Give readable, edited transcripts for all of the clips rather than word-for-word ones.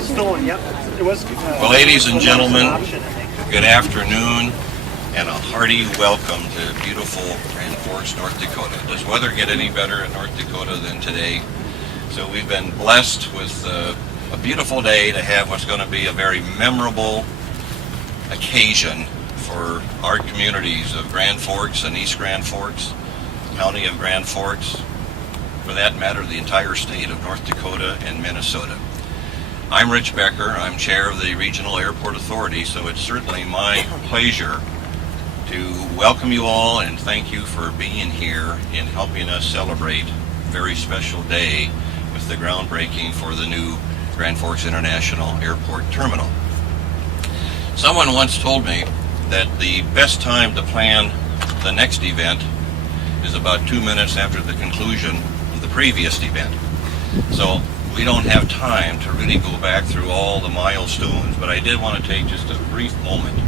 Stolen, yep. It was. Well, ladies and gentlemen, good afternoon and a hearty welcome to beautiful Grand Forks, North Dakota. Does weather get any better in North Dakota than today? So we've been blessed with a beautiful day to have what's going to be a very memorable occasion for our communities of Grand Forks and East Grand Forks, County of Grand Forks, for that matter, the entire state of North Dakota and Minnesota. I'm Rich Becker. I'm chair of the Regional Airport Authority, so it's certainly my pleasure to welcome you all and thank you for being here in helping us celebrate a very special day with the groundbreaking for the new Grand Forks International Airport Terminal. Someone once told me that the best time to plan the next event is about 2 minutes after the conclusion of the previous event. So we don't have time to really go back through all the milestones, but I did want to take just a brief moment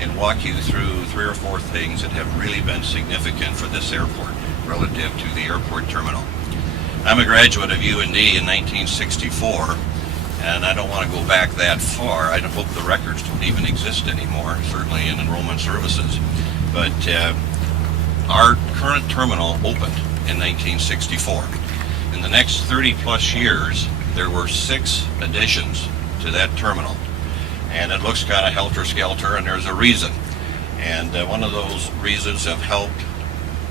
and walk you through 3 or 4 things that have really been significant for this airport relative to the airport terminal. I'm a graduate of UND in 1964, and I don't want to go back that far. I hope the records don't even exist anymore, certainly in enrollment services. But our current terminal opened in 1964. In the next 30 plus years, there were 6 additions to that terminal. And it looks kind of helter-skelter, and there's a reason. And one of those reasons have helped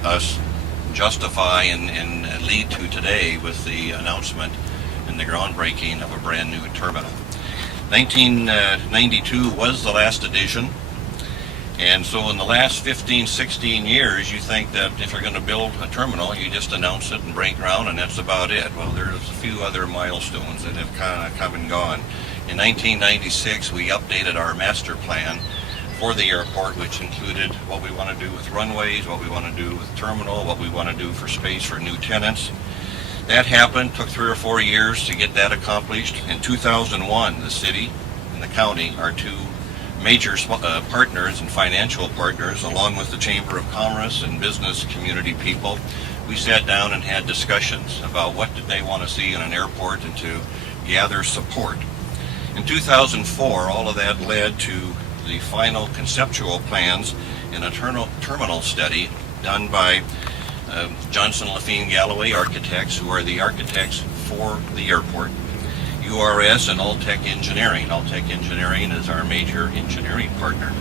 us justify and lead to today with the announcement and the groundbreaking of a brand new terminal. 1992 was the last addition. And so in the last 15, 16 years, you think that if you're going to build a terminal, you just announce it and break ground, and that's about it. Well, there's a few other milestones that have kind of come and gone. In 1996, we updated our master plan for the airport, which included what we want to do with runways, what we want to do with terminal, what we want to do for space for new tenants. That happened, took 3 or 4 years to get that accomplished. In 2001, the city and the county, our 2 major partners and financial partners, along with the Chamber of Commerce and business community people, we sat down and had discussions about what did they want to see in an airport and to gather support. In 2004, all of that led to the final conceptual plans in a terminal study done by Johnson Lafine Galloway Architects, who are the architects for the airport, URS, and Alltech Engineering. Alltech Engineering is our major engineering partner.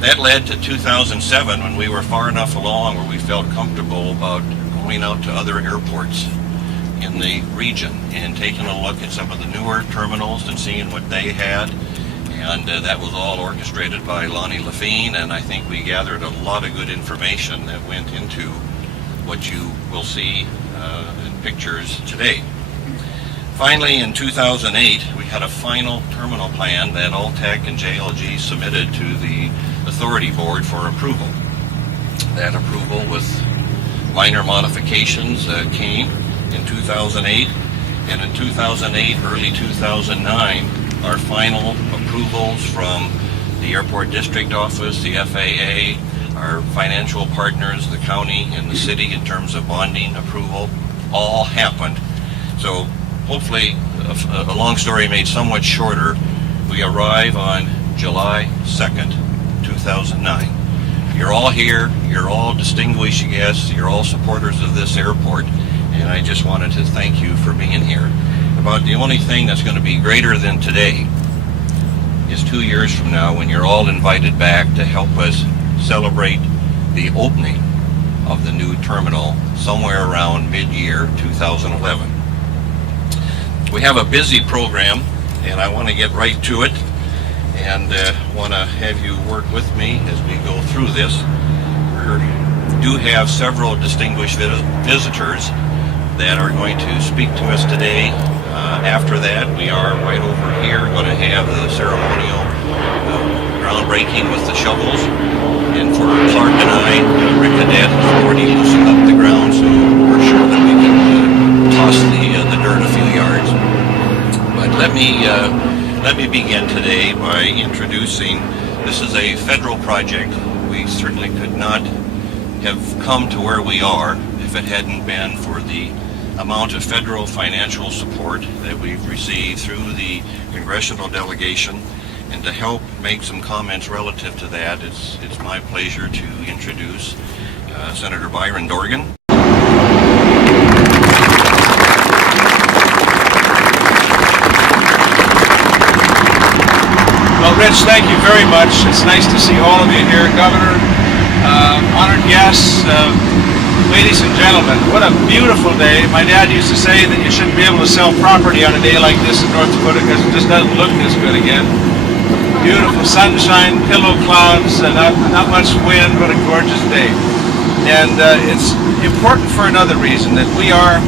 That led to 2007, when we were far enough along where we felt comfortable about going out to other airports in the region and taking a look at some of the newer terminals and seeing what they had. And that was all orchestrated by Lonnie Lafine, and I think we gathered a lot of good information that went into what you will see in pictures today. Finally, in 2008, we had a final terminal plan that Alltech and JLG submitted to the Authority Board for approval. That approval with minor modifications came in 2008, and in 2008, early 2009, our final approvals from the Airport District Office, the FAA, our financial partners, the county and the city in terms of bonding approval, all happened. So hopefully, a long story made somewhat shorter, we arrive on July 2nd, 2009. You're all here, you're all distinguished guests, you're all supporters of this airport, and I just wanted to thank you for being here. About the only thing that's going to be greater than today is 2 years from now, when you're all invited back to help us celebrate the opening of the new terminal somewhere around mid-year 2011. We have a busy program, and I want to get right to it, and want to have you work with me as we go through this. We do have several distinguished visitors that are going to speak to us today. After that, we are right over here going to have the ceremonial groundbreaking with the shovels. And for Clark and I, Rick Cadet has already loosened up the ground, so we're sure that we can toss the dirt a few yards. But let me begin today by introducing, this is a federal project. We certainly could not have come to where we are if it hadn't been for the amount of federal financial support that we've received through the congressional delegation. And to help make some comments relative to that, it's my pleasure to introduce Senator Byron Dorgan. Well, Rich, thank you very much. It's nice to see all of you here, Governor, honored guests, ladies and gentlemen. What a beautiful day. My dad used to say that you shouldn't be able to sell property on a day like this in North Dakota because it just doesn't look this good again. Beautiful sunshine, pillow clouds, not much wind, but a gorgeous day. And it's important for another reason, that we are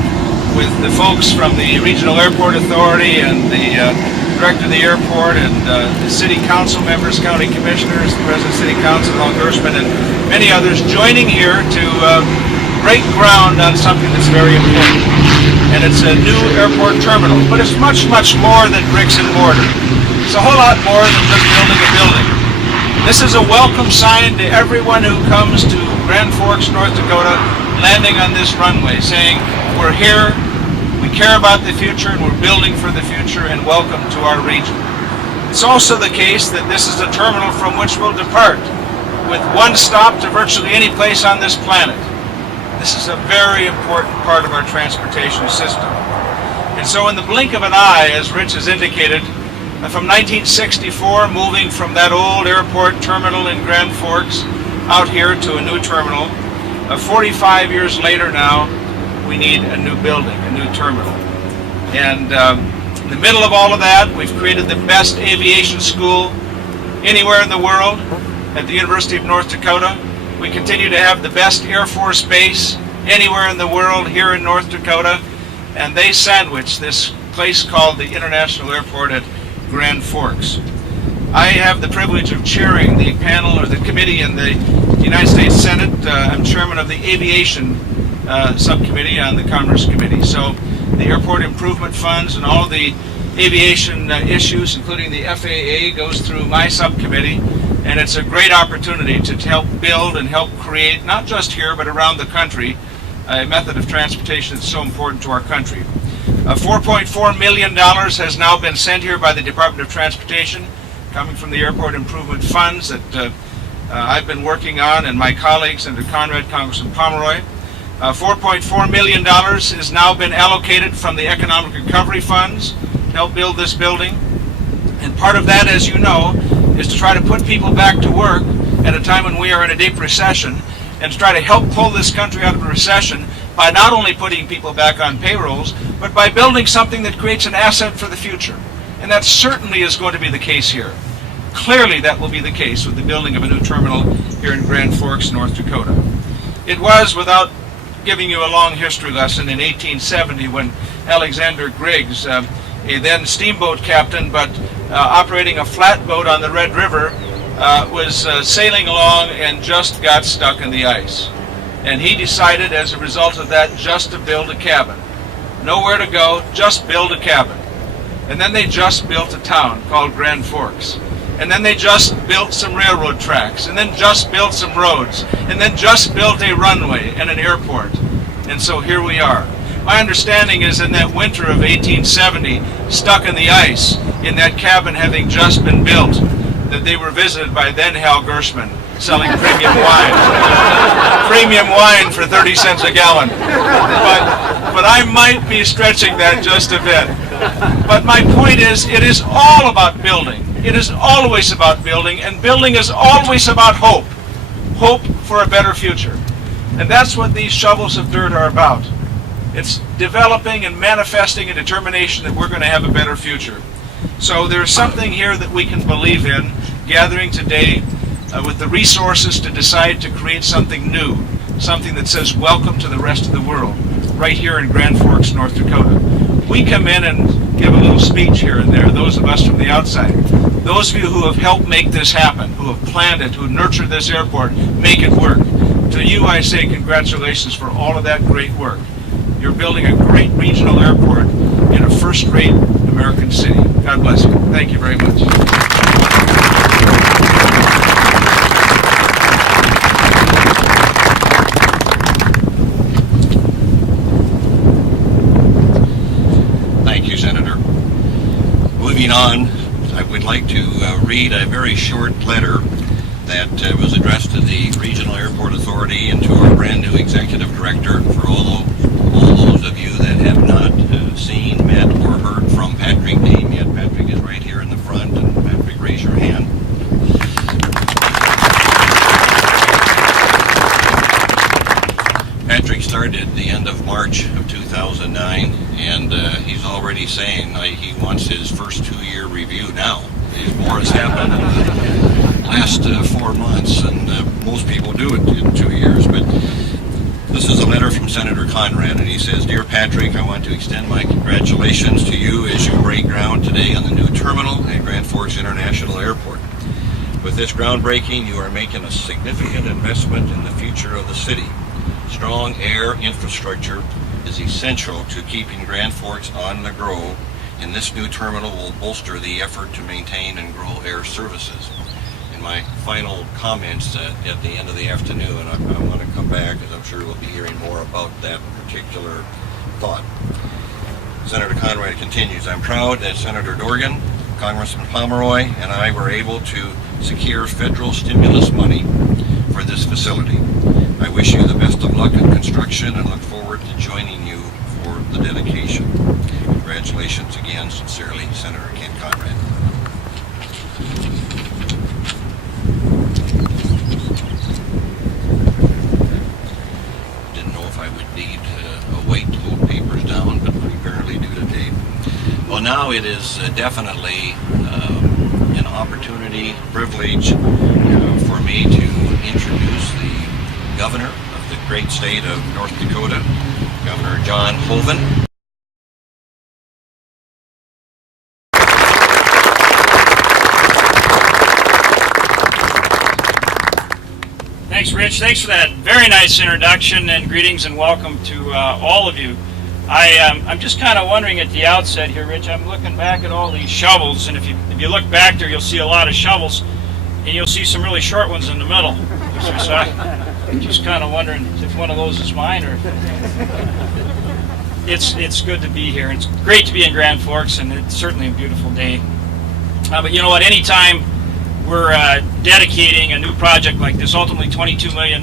with the folks from the Regional Airport Authority and the Director of the Airport and the City Council members, County Commissioners, the President of the City Council, Al Gershman, and many others joining here to break ground on something that's very important. And it's a new airport terminal, but it's much, much more than bricks and mortar. It's a whole lot more than just building a building. This is a welcome sign to everyone who comes to Grand Forks, North Dakota, landing on this runway, saying, we're here, we care about the future, and we're building for the future, and welcome to our region. It's also the case that this is a terminal from which we'll depart, with one stop to virtually any place on this planet. This is a very important part of our transportation system. And so in the blink of an eye, as Rich has indicated, from 1964, moving from that old airport terminal in Grand Forks out here to a new terminal, 45 years later now, we need a new building, a new terminal. And in the middle of all of that, we've created the best aviation school anywhere in the world at the University of North Dakota. We continue to have the best Air Force base anywhere in the world here in North Dakota. And they sandwich this place called the International Airport at Grand Forks. I have the privilege of chairing the panel or the committee in the United States Senate. I'm chairman of the Aviation Subcommittee on the Commerce Committee. So the airport improvement funds and all the aviation issues, including the FAA, goes through my subcommittee. And it's a great opportunity to help build and help create, not just here, but around the country, a method of transportation that's so important to our country. $4.4 million has now been sent here by the Department of Transportation, coming from the airport improvement funds that I've been working on, and my colleagues, Senator Conrad, Congressman Pomeroy. $4.4 million has now been allocated from the economic recovery funds to help build this building. And part of that, as you know, is to try to put people back to work at a time when we are in a deep recession, and to try to help pull this country out of a recession by not only putting people back on payrolls, but by building something that creates an asset for the future. And that certainly is going to be the case here. Clearly that will be the case with the building of a new terminal here in Grand Forks, North Dakota. It was, without giving you a long history lesson, in 1870 when Alexander Griggs, a then steamboat captain but operating a flatboat on the Red River, was sailing along and just got stuck in the ice. And he decided, as a result of that, just to build a cabin. Nowhere to go, just build a cabin. And then they just built a town called Grand Forks. And then they just built some railroad tracks, and then just built some roads, and then just built a runway and an airport. And so here we are. My understanding is in that winter of 1870, stuck in the ice, in that cabin having just been built, that they were visited by then Al Gershman, selling premium wine. Premium wine for 30 cents a gallon. But I might be stretching that just a bit. But my point is, it is all about building. It is always about building, and building is always about hope. Hope for a better future. And that's what these shovels of dirt are about. It's developing and manifesting a determination that we're going to have a better future. So there's something here that we can believe in, gathering today with the resources to decide to create something new, something that says welcome to the rest of the world, right here in Grand Forks, North Dakota. We come in and give a little speech here and there, those of us from the outside. Those of you who have helped make this happen, who have planned it, who nurtured this airport, make it work. To you I say congratulations for all of that great work. You're building a great regional airport in a first-rate American city. God bless you. Thank you very much. Thank you, Senator. Moving on, I would like to read a very short letter that was addressed to the Regional Airport Authority and to our brand new Executive Director. For all those of you that have not seen, met, or heard from Patrick Dean yet, Patrick is right here in the front, and Patrick, raise your hand. Patrick started the end of March of 2009, and he's already saying he wants his first 2-year review now. More has happened in the last 4 months, and most people do it in 2 years. But this is a letter from Senator Conrad, and he says, "Dear Patrick, I want to extend my congratulations to you as you break ground today on the new terminal at Grand Forks International Airport. With this groundbreaking, you are making a significant investment in the future of the city. Strong air infrastructure is essential to keeping Grand Forks on the grow, and this new terminal will bolster the effort to maintain and grow air services." In my final comments at the end of the afternoon, I want to come back, as I'm sure we'll be hearing more about that particular thought. Senator Conrad continues, "I'm proud that Senator Dorgan, Congressman Pomeroy, and I were able to secure federal stimulus money for this facility. I wish you the best of luck in construction and look forward to joining you for the dedication. Congratulations again, sincerely, Senator Ken Conrad." Didn't know if I would need a weight to hold papers down, but we apparently do today. Well, now it is definitely an opportunity, privilege for me to introduce the Governor of the great state of North Dakota, Governor John Hoeven. Thanks, Rich. Thanks for that very nice introduction, and greetings and welcome to all of you. I'm just kind of wondering at the outset here, Rich, I'm looking back at all these shovels, and if you look back there, you'll see a lot of shovels, and you'll see some really short ones in the middle. So I'm just kind of wondering if one of those is mine, or it's good to be here. It's great to be in Grand Forks, and it's certainly a beautiful day. But you know what? Anytime we're dedicating a new project like this, ultimately $22 million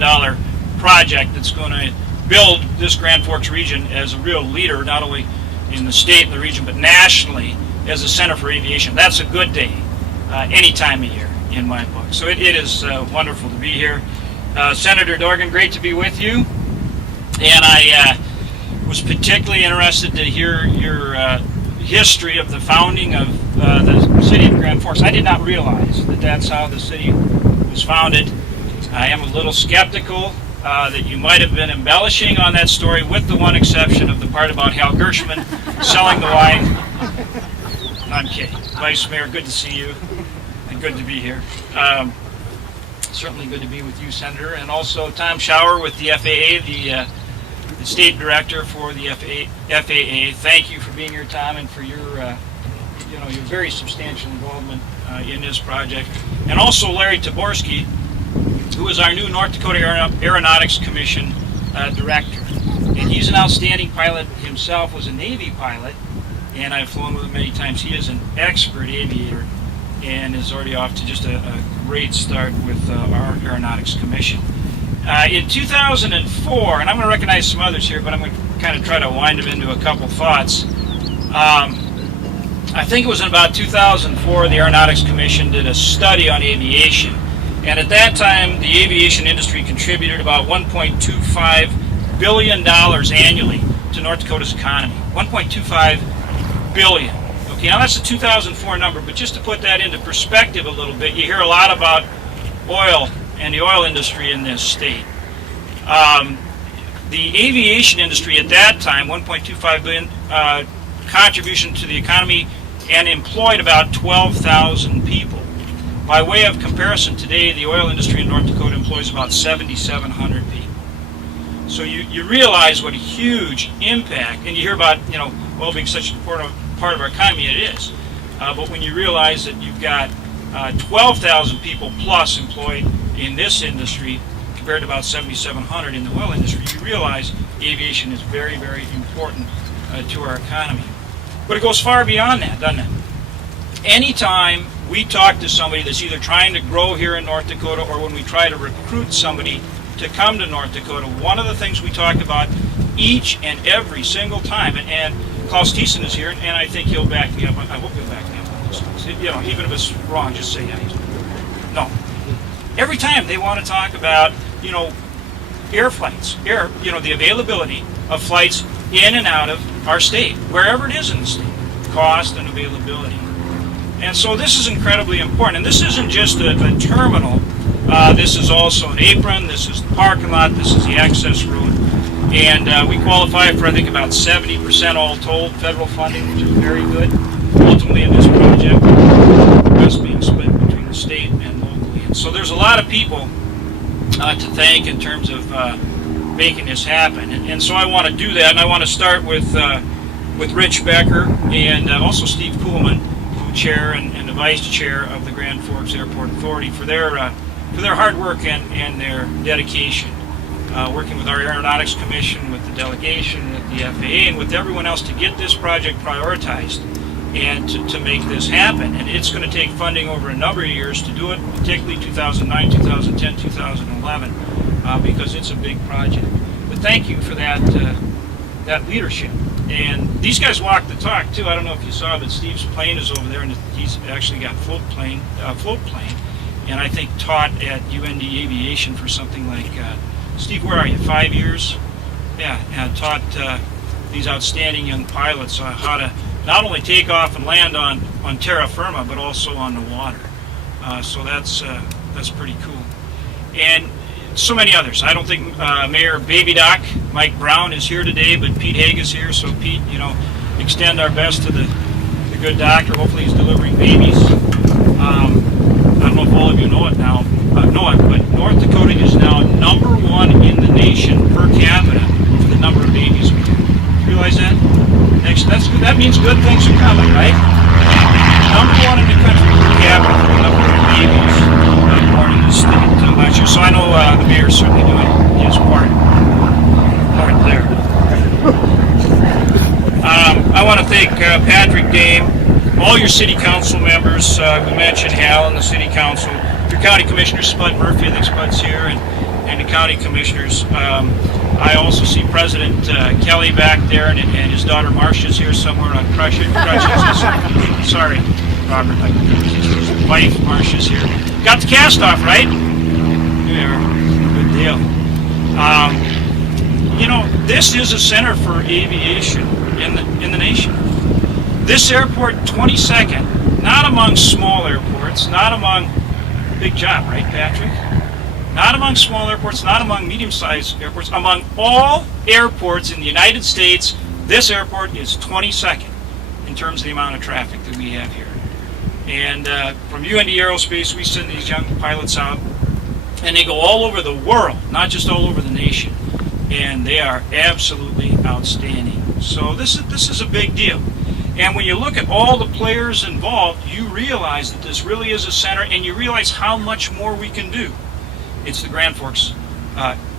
project that's going to build this Grand Forks region as a real leader, not only in the state and the region, but nationally as a center for aviation, that's a good day any time of year in my book. So it is wonderful to be here. Senator Dorgan, great to be with you. And I was particularly interested to hear your history of the founding of the city of Grand Forks. I did not realize that that's how the city was founded. I am a little skeptical that you might have been embellishing on that story, with the one exception of the part about Hal Gershman selling the wine. I'm kidding. Vice Mayor, good to see you, and good to be here. Certainly good to be with you, Senator, and also Tom Schauer with the FAA, the State Director for the FAA. Thank you for being here, Tom, and for your your very substantial involvement in this project. And also Larry Taborski, who is our new North Dakota Aeronautics Commission Director. And he's an outstanding pilot himself, was a Navy pilot, and I've flown with him many times. He is an expert aviator and is already off to just a great start with our Aeronautics Commission. In 2004, and I'm going to recognize some others here, but I'm going to kind of try to wind them into a couple thoughts. I think it was in about 2004, the Aeronautics Commission did a study on aviation. And at that time, the aviation industry contributed about $1.25 billion annually to North Dakota's economy. $1.25 billion. Okay, now that's a 2004 number, but just to put that into perspective a little bit, you hear a lot about oil and the oil industry in this state. The aviation industry at that time, $1.25 billion contribution to the economy, and employed about 12,000 people. By way of comparison, today the oil industry in North Dakota employs about 7,700 people. So you realize what a huge impact, and you hear about oil being such an important part of our economy, it is. But when you realize that you've got 12,000 people plus employed in this industry compared to about 7,700 in the oil industry, you realize aviation is very, very important to our economy. But it goes far beyond that, doesn't it? Anytime we talk to somebody that's either trying to grow here in North Dakota or when we try to recruit somebody to come to North Dakota, one of the things we talk about each and every single time, and Klaus Thiessen is here, and I think he'll back me up. I hope he'll back me up on this. You know, even if it's wrong, just say yeah. No. Every time they want to talk about, you know, air flights, the availability of flights in and out of our state, wherever it is in the state, cost and availability. And so this is incredibly important. And this isn't just a terminal. This is also an apron. This is the parking lot. This is the access road. And we qualify for, I think, about 70% all told federal funding, which is very good. Ultimately, in this project, the rest being split between the state and locally. And so there's a lot of people to thank in terms of making this happen. And so I want to do that. And I want to start with Rich Becker and also Steve Kuhlman, chair and the vice chair of the Grand Forks Airport Authority, for their hard work and their dedication, working with our Aeronautics Commission, with the delegation, with the FAA, and with everyone else to get this project prioritized and to make this happen. And it's going to take funding over a number of years to do it, particularly 2009, 2010, 2011, because it's a big project. But thank you for that leadership. And these guys walk the talk too. I don't know if you saw, but Steve's plane is over there, and he's actually got float plane, and I think taught at UND Aviation for something like, Steve, where are you? 5 years? Yeah, and taught these outstanding young pilots how to not only take off and land on terra firma, but also on the water. So that's pretty cool. And so many others. I don't think Mayor Baby Doc Mike Brown is here today, but Pete Haig is here. So Pete, extend our best to the good doctor. Hopefully he's delivering babies. I don't know if all of you know it, but North Dakota is now #1 in the nation per capita for the number of babies we have. Realize that? That means good things are coming, right? #1 in the country per capita for the number of babies born in the state last year. So I know the mayor's certainly doing his part there. I want to thank Patrick Dame, all your city council members. We mentioned Hal and the city council, your county commissioner Spud Murphy, I think Spud's here, and the county commissioners. I also see President Kelly back there, and his daughter Marcia's here somewhere on crutches. Sorry, Robert. His wife Marcia's here. Got the cast off, right? There. Good deal. This is a center for aviation in the nation. This airport, 22nd, not among small airports, not among, big job, right, Patrick? Not among small airports, not among medium-sized airports, among all airports in the United States, this airport is 22nd in terms of the amount of traffic that we have here. And from UND Aerospace, we send these young pilots out, and they go all over the world, not just all over the nation. And they are absolutely outstanding. So this is a big deal. And when you look at all the players involved, you realize that this really is a center, and you realize how much more we can do. It's the Grand Forks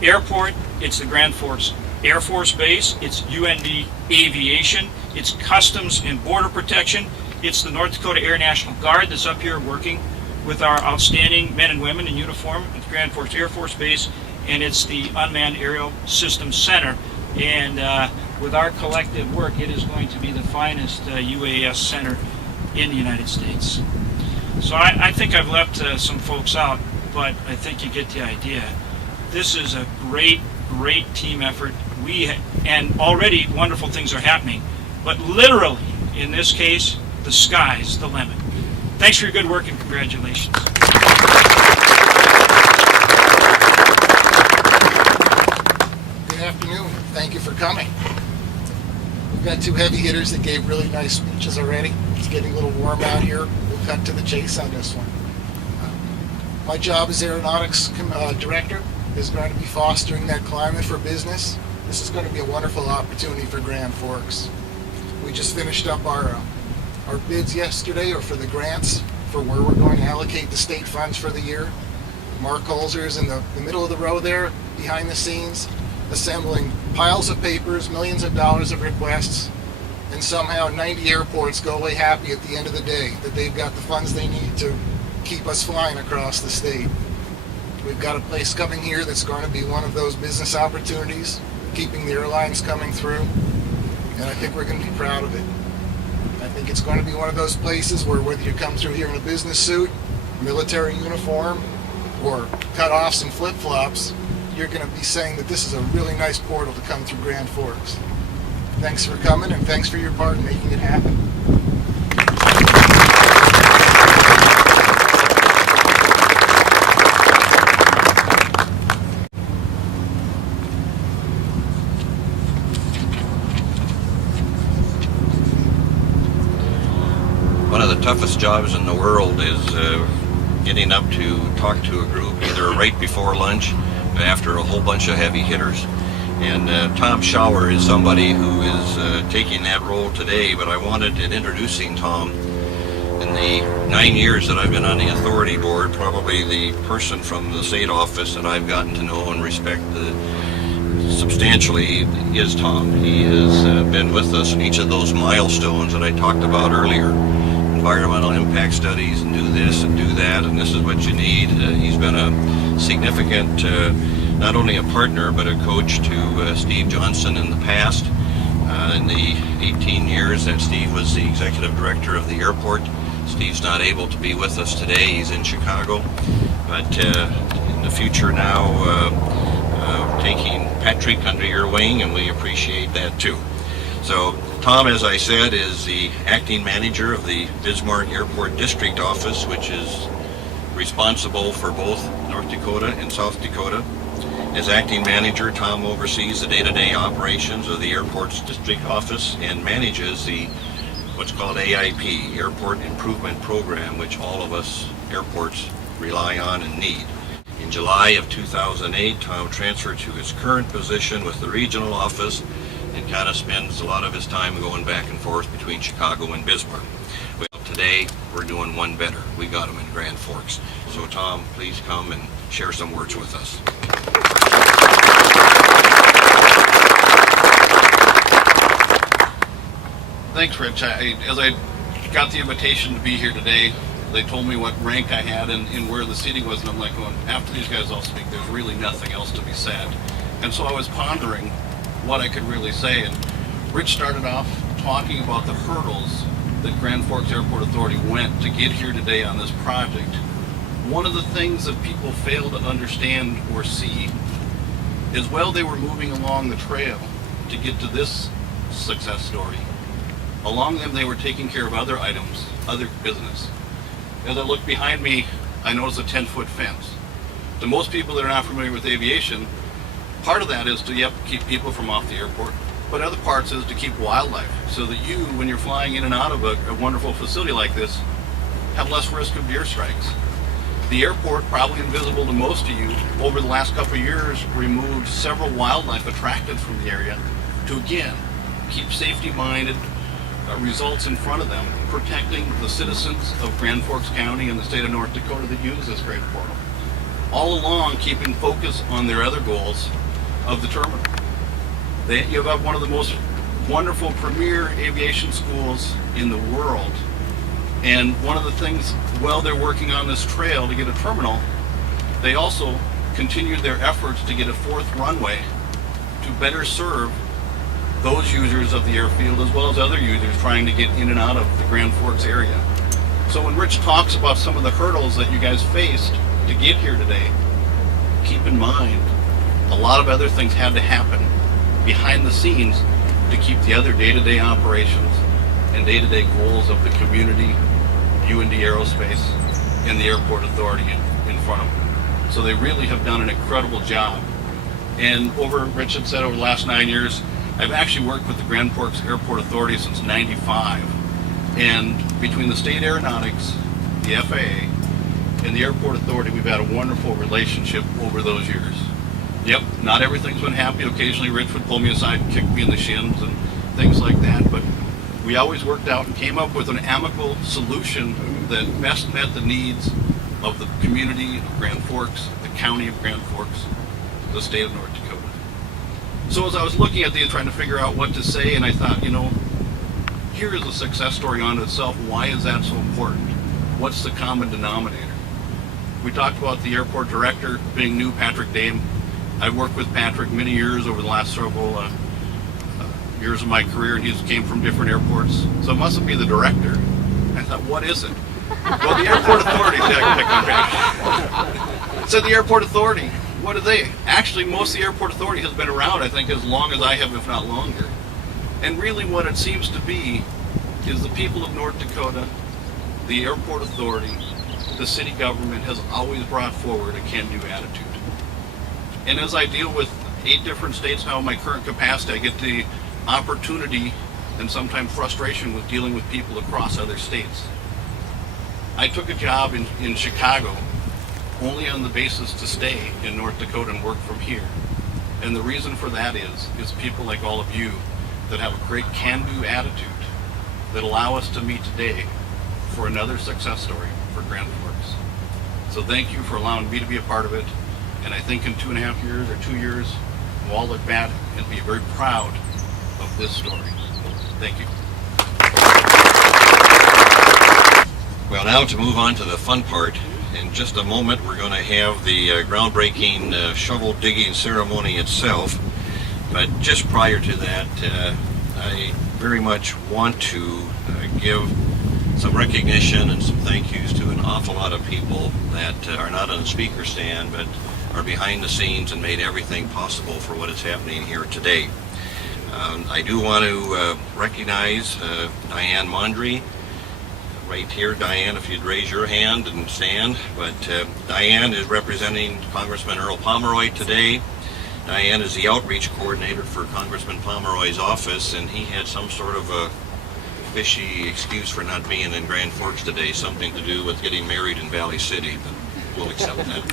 Airport, it's the Grand Forks Air Force Base, it's UND Aviation, it's Customs and Border Protection, it's the North Dakota Air National Guard that's up here working with our outstanding men and women in uniform at the Grand Forks Air Force Base, and it's the Unmanned Aerial Systems Center. And with our collective work, it is going to be the finest UAS center in the United States. So I think I've left some folks out, but I think you get the idea. This is a great team effort. And already wonderful things are happening, but literally, in this case, the sky's the limit. Thanks for your good work and congratulations. Good afternoon. Thank you for coming. We've got two heavy hitters that gave really nice speeches already. It's getting a little warm out here. We'll cut to the chase on this one. My job as Aeronautics Director is going to be fostering that climate for business. This is going to be a wonderful opportunity for Grand Forks. We just finished up our bids yesterday, or for the grants, for where we're going to allocate the state funds for the year. Mark Holzer is in the middle of the row there, behind the scenes, assembling piles of papers, millions of dollars of requests, and somehow 90 airports go away happy at the end of the day, that they've got the funds they need to keep us flying across the state. We've got a place coming here that's going to be one of those business opportunities, keeping the airlines coming through, and I think we're going to be proud of it. I think it's going to be one of those places where whether you come through here in a business suit, military uniform, or cut off some flip-flops, you're going to be saying that this is a really nice portal to come through Grand Forks. Thanks for coming, and thanks for your part in making it happen. One of the toughest jobs in the world is getting up to talk to a group either right before lunch or after a whole bunch of heavy hitters. And Tom Schauer is somebody who is taking that role today, but I wanted, in introducing Tom, in the 9 years that I've been on the authority board, probably the person from the state office that I've gotten to know and respect substantially is Tom. He has been with us in each of those milestones that I talked about earlier. Environmental impact studies, and do this and do that, and this is what you need. He's been a significant, not only a partner, but a coach to Steve Johnson in the past. In the 18 years that Steve was the executive director of the airport. Steve's not able to be with us today. He's in Chicago. But in the future now, taking Patrick under your wing, and we appreciate that too. So Tom, as I said, is the acting manager of the Bismarck Airport District Office, which is responsible for both North Dakota and South Dakota. As acting manager, Tom oversees the day-to-day operations of the airport's district office and manages the what's called AIP, Airport Improvement Program, which all of us airports rely on and need. In July of 2008, Tom transferred to his current position with the regional office and kind of spends a lot of his time going back and forth between Chicago and Bismarck. Well, today we're doing one better. We got him in Grand Forks. So Tom, please come and share some words with us. Thanks, Rich. As I got the invitation to be here today, they told me what rank I had and where the seating was, and I'm like going, after these guys all speak, there's really nothing else to be said. And so I was pondering what I could really say, and Rich started off talking about the hurdles that Grand Forks Airport Authority went to get here today on this project. One of the things that people fail to understand or see is while they were moving along the trail to get to this success story, along them they were taking care of other items, other business. As I look behind me, I notice a 10-foot fence. To most people that are not familiar with aviation, part of that is to keep people from off the airport, but other parts is to keep wildlife, so that you, when you're flying in and out of a wonderful facility like this, have less risk of deer strikes. The airport, probably invisible to most of you, over the last couple of years removed several wildlife attractants from the area to, again, keep safety-minded results in front of them, protecting the citizens of Grand Forks County and the state of North Dakota that use this great portal. All along, keeping focus on their other goals of the terminal. You have one of the most wonderful premier aviation schools in the world. And one of the things, while they're working on this trail to get a terminal, they also continued their efforts to get a fourth runway to better serve those users of the airfield as well as other users trying to get in and out of the Grand Forks area. So when Rich talks about some of the hurdles that you guys faced to get here today, keep in mind a lot of other things had to happen behind the scenes to keep the other day-to-day operations and day-to-day goals of the community, UND Aerospace, and the Airport Authority in front of them. So they really have done an incredible job. And Rich had said, over the last 9 years, I've actually worked with the Grand Forks Airport Authority since '95. And between the state aeronautics, the FAA, and the Airport Authority, we've had a wonderful relationship over those years. Yep, not everything's been happy. Occasionally Rich would pull me aside and kick me in the shins and things like that, but we always worked out and came up with an amicable solution that best met the needs of the community of Grand Forks, the county of Grand Forks, the state of North Dakota. So as I was looking at these, trying to figure out what to say, and I thought, here is a success story unto itself. Why is that so important? What's the common denominator? We talked about the airport director being new, Patrick Dame. I've worked with Patrick many years over the last several years of my career, and he came from different airports. So it mustn't be the director. I thought, what is it? Well, the airport authority. It said the airport authority. What are they? Actually, most of the airport authority has been around, I think, as long as I have, if not longer. And really what it seems to be is the people of North Dakota, the airport authority, the city government has always brought forward a can-do attitude. And as I deal with 8 different states now in my current capacity, I get the opportunity and sometimes frustration with dealing with people across other states. I took a job in Chicago only on the basis to stay in North Dakota and work from here. And the reason for that is people like all of you that have a great can-do attitude that allow us to meet today for another success story for Grand Forks. So thank you for allowing me to be a part of it. And I think in 2.5 years or 2 years, we'll all look back and be very proud of this story. Thank you. Well, now to move on to the fun part. In just a moment, we're going to have the groundbreaking shovel digging ceremony itself. But just prior to that, I very much want to give some recognition and some thank yous to an awful lot of people that are not on the speaker stand, but are behind the scenes and made everything possible for what is happening here today. I do want to recognize Diane Mondry. Right here, Diane, if you'd raise your hand and stand. But Diane is representing Congressman Earl Pomeroy today. Diane is the outreach coordinator for Congressman Pomeroy's office, and he had some sort of a fishy excuse for not being in Grand Forks today, something to do with getting married in Valley City, but we'll accept that.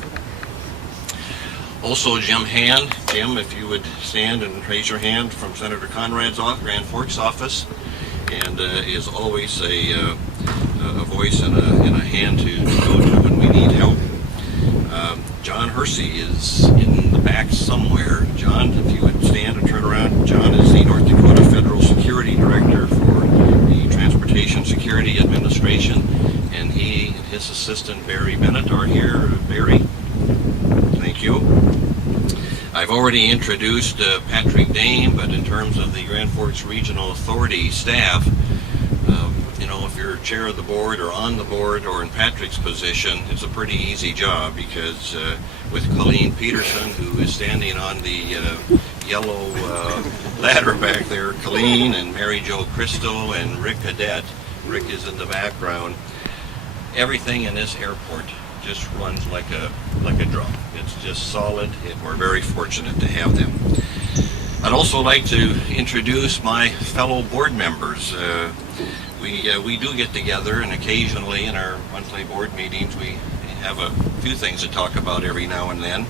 Also, Jim Hand. Jim, if you would stand and raise your hand, from Senator Conrad's Grand Forks office, and is always a voice and a hand to go to when we need help. John Hersey is in the back somewhere. John, if you would stand and turn around. John is the North Dakota Federal Security Director for the Transportation Security Administration, and he and his assistant Barry Bennett are here. Barry, thank you. I've already introduced Patrick Dame, but in terms of the Grand Forks Regional Authority staff, if you're chair of the board or on the board or in Patrick's position, it's a pretty easy job because with Colleen Peterson, who is standing on the yellow ladder back there, Colleen and Mary Jo Crystal and Rick Cadet. Rick is in the background. Everything in this airport just runs like a drum. It's just solid, and we're very fortunate to have them. I'd also like to introduce my fellow board members. We do get together, and occasionally in our monthly board meetings we have a few things to talk about every now and then.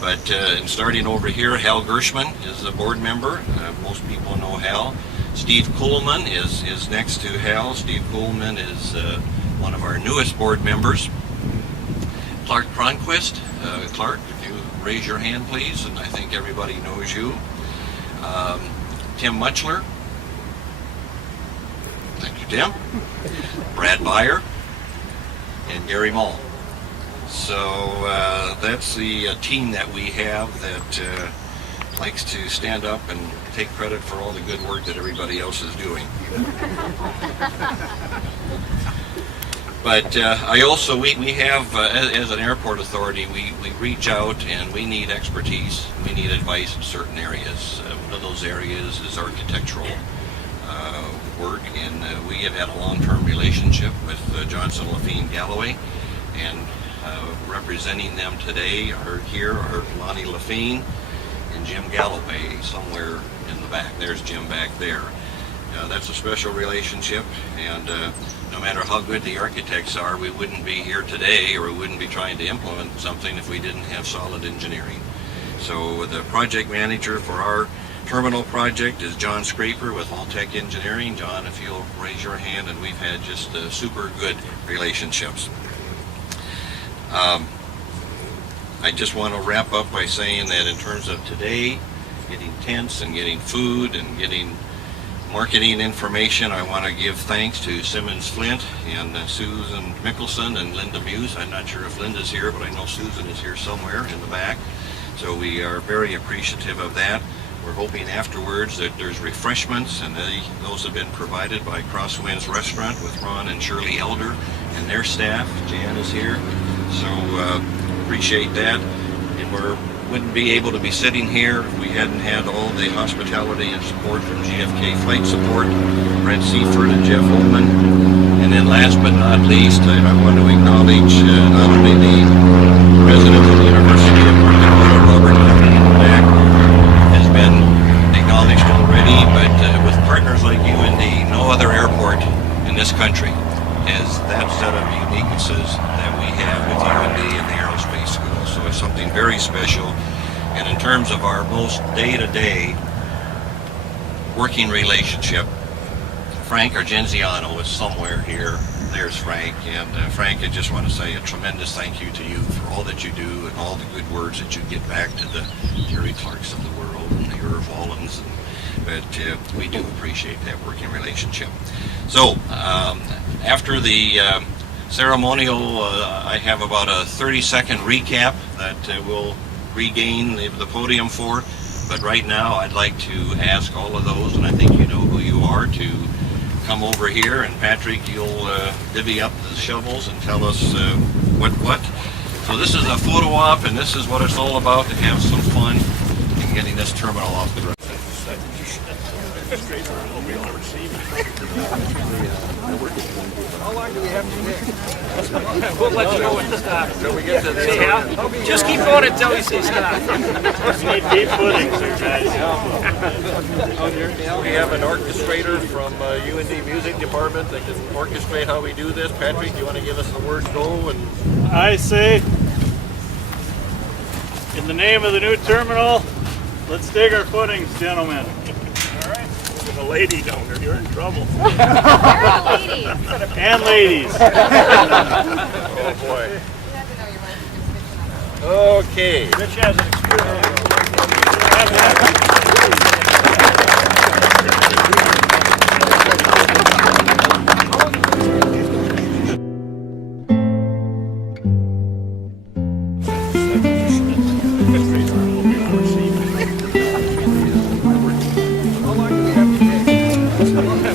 But starting over here, Hal Gershman is a board member. Most people know Hal. Steve Kuhlman is next to Hal. Steve Kuhlman is one of our newest board members. Clark Cronquist. Clark, if you raise your hand, please, and I think everybody knows you. Tim Muchler. Thank you, Tim. Brad Beyer and Gary Mull. So that's the team that we have that likes to stand up and take credit for all the good work that everybody else is doing. But I also, we have, as an airport authority, we reach out and we need expertise. We need advice in certain areas. One of those areas is architectural work, and we have had a long-term relationship with Johnson Lafine Galloway, and representing them today are Lonnie Lafine and Jim Galloway somewhere in the back. There's Jim back there. That's a special relationship, and no matter how good the architects are, we wouldn't be here today, or we wouldn't be trying to implement something if we didn't have solid engineering. So the project manager for our terminal project is John Scraper with Alltech Engineering. John, if you'll raise your hand, and we've had just super good relationships. I just want to wrap up by saying that in terms of today, getting tents and getting food and getting marketing information, I want to give thanks to Simmons Flint and Susan Mickelson and Linda Muse. I'm not sure if Linda's here, but I know Susan is here somewhere in the back. So we are very appreciative of that. We're hoping afterwards that there's refreshments, and those have been provided by Crosswinds Restaurant with Ron and Shirley Elder and their staff. Jan is here, so appreciate that. And we wouldn't be able to be sitting here if we hadn't had all the hospitality and support from GFK Flight Support, Brent Seifert and Jeff Hoeven. And then last but not least, I want to acknowledge not only the president of the University of North Dakota, Robert Levy, in the back, has been acknowledged already, but with partners like UND, no other airport in this country has that set of uniquenesses that we have with UND and the Aerospace School. So it's something very special. And in terms of our most day-to-day working relationship, Frank Argenziano is somewhere here. There's Frank. And Frank, I just want to say a tremendous thank you to you for all that you do and all the good words that you get back to the Terry Clarks of the world and the Irv Wallens. But we do appreciate that working relationship. So after the ceremonial, I have about a 30-second recap that we'll regain the podium for. But right now, I'd like to ask all of those, and I think you know who you are, to come over here. And Patrick, you'll divvy up the shovels and tell us what. So this is a photo op, and this is what it's all about, to have some fun in getting this terminal off the ground. How long do we have today? We'll let you know when to stop. So we get to the just keep going until we say stop. We need deep footings here, guys. We have an orchestrator from UND Music Department that can orchestrate how we do this. Patrick, you want to give us the word go? And I say, in the name of the new terminal, let's dig our footings, gentlemen. All right. There's a lady down there. You're in trouble. And ladies. oh boy. Okay. Rich has an experience.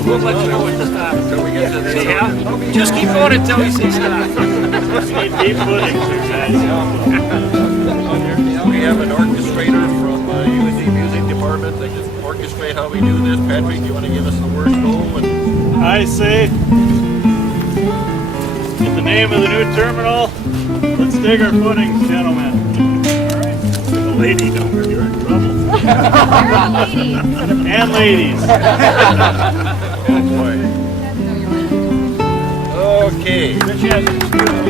We'll let you know when to stop. So we get to the just keep going until we say stop. We need deep footings here, guys. We have an orchestrator from UND Music Department that can orchestrate how we do this. Patrick, you want to give us the word go? And I say, in the name of the new terminal, let's dig our footings, gentlemen. All right. There's a lady down there. You're in trouble. And ladies. oh boy. Okay. Rich has an experience.